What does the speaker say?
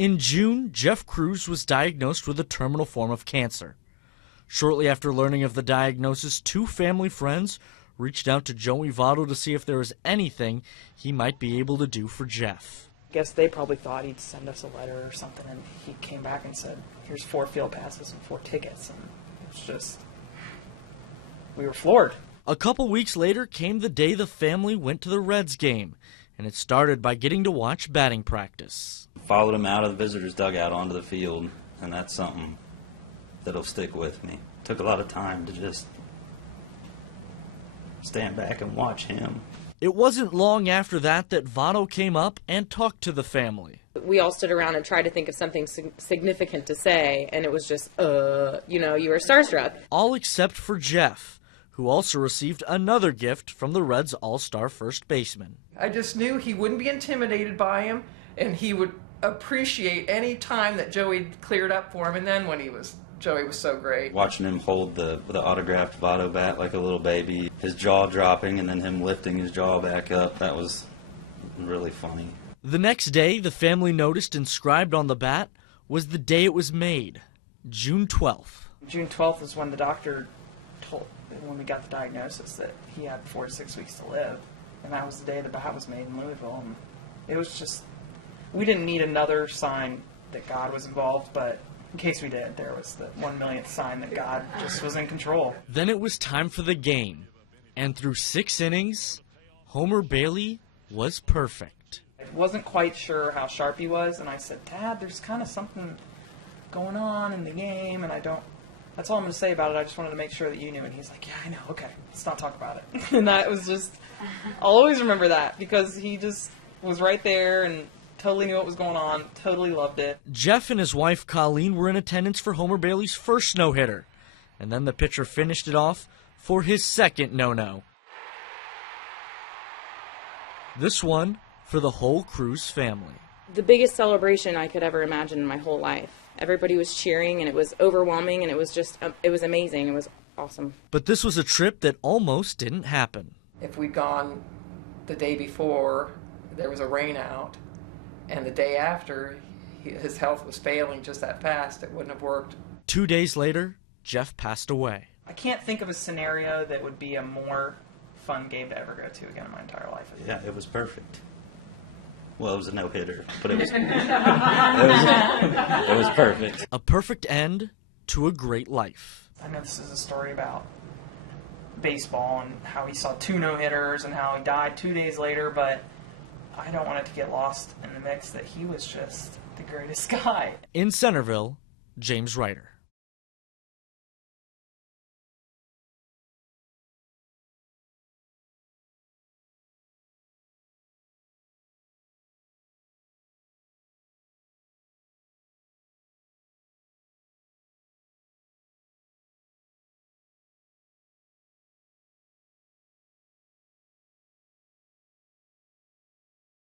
In June, Jeff Crews was diagnosed with a terminal form of cancer. Shortly after learning of the diagnosis, two family friends reached out to Joey Votto to see if there was anything he might be able to do for Jeff. I guess they probably thought he'd send us a letter or something, and he came back and said, here's 4 field passes and 4 tickets, and it's just, we were floored. A couple weeks later came the day the family went to the Reds game, and it started by getting to watch batting practice. Followed him out of the visitors' dugout onto the field, and that's something that'll stick with me. Took a lot of time to just stand back and watch him. It wasn't long after that Votto came up and talked to the family. We all stood around and tried to think of something significant to say, and it was just, you were starstruck. All except for Jeff, who also received another gift from the Reds' all-star first baseman. I just knew he wouldn't be intimidated by him, and he would appreciate any time that Joey cleared up for him, and then when Joey was so great. Watching him hold the autographed Votto bat like a little baby, his jaw dropping and then him lifting his jaw back up, that was really funny. The next day, the family noticed inscribed on the bat was the day it was made, June 12th. June 12th is when the doctor told, when we got the diagnosis, that he had 4 to 6 weeks to live. And that was the day the bat was made in Louisville. And it was just, we didn't need another sign that God was involved, but in case we did, there was the 1 millionth sign that God just was in control. Then it was time for the game. And through 6 innings, Homer Bailey was perfect. I wasn't quite sure how sharp he was, and I said, Dad, there's kind of something going on in the game, and that's all I'm going to say about it. I just wanted to make sure that you knew. And he's like, yeah, I know, okay, let's not talk about it. And that was just, I'll always remember that, because he just was right there and totally knew what was going on, totally loved it. Jeff and his wife Colleen were in attendance for Homer Bailey's first no-hitter, and then the pitcher finished it off for his second no-no. This one for the whole Crews family. The biggest celebration I could ever imagine in my whole life. Everybody was cheering, and it was overwhelming, and it was just, it was amazing. It was awesome. But this was a trip that almost didn't happen. If we'd gone the day before, there was a rain out, and the day after, his health was failing just that fast, it wouldn't have worked. 2 days later, Jeff passed away. I can't think of a scenario that would be a more fun game to ever go to again in my entire life. Yeah, it was perfect. Well, it was a no-hitter, but it was perfect. A perfect end to a great life. I know this is a story about baseball and how he saw 2 no-hitters and how he died 2 days later, but I don't want it to get lost in the mix that he was just the greatest guy. In Centerville, James Ryder.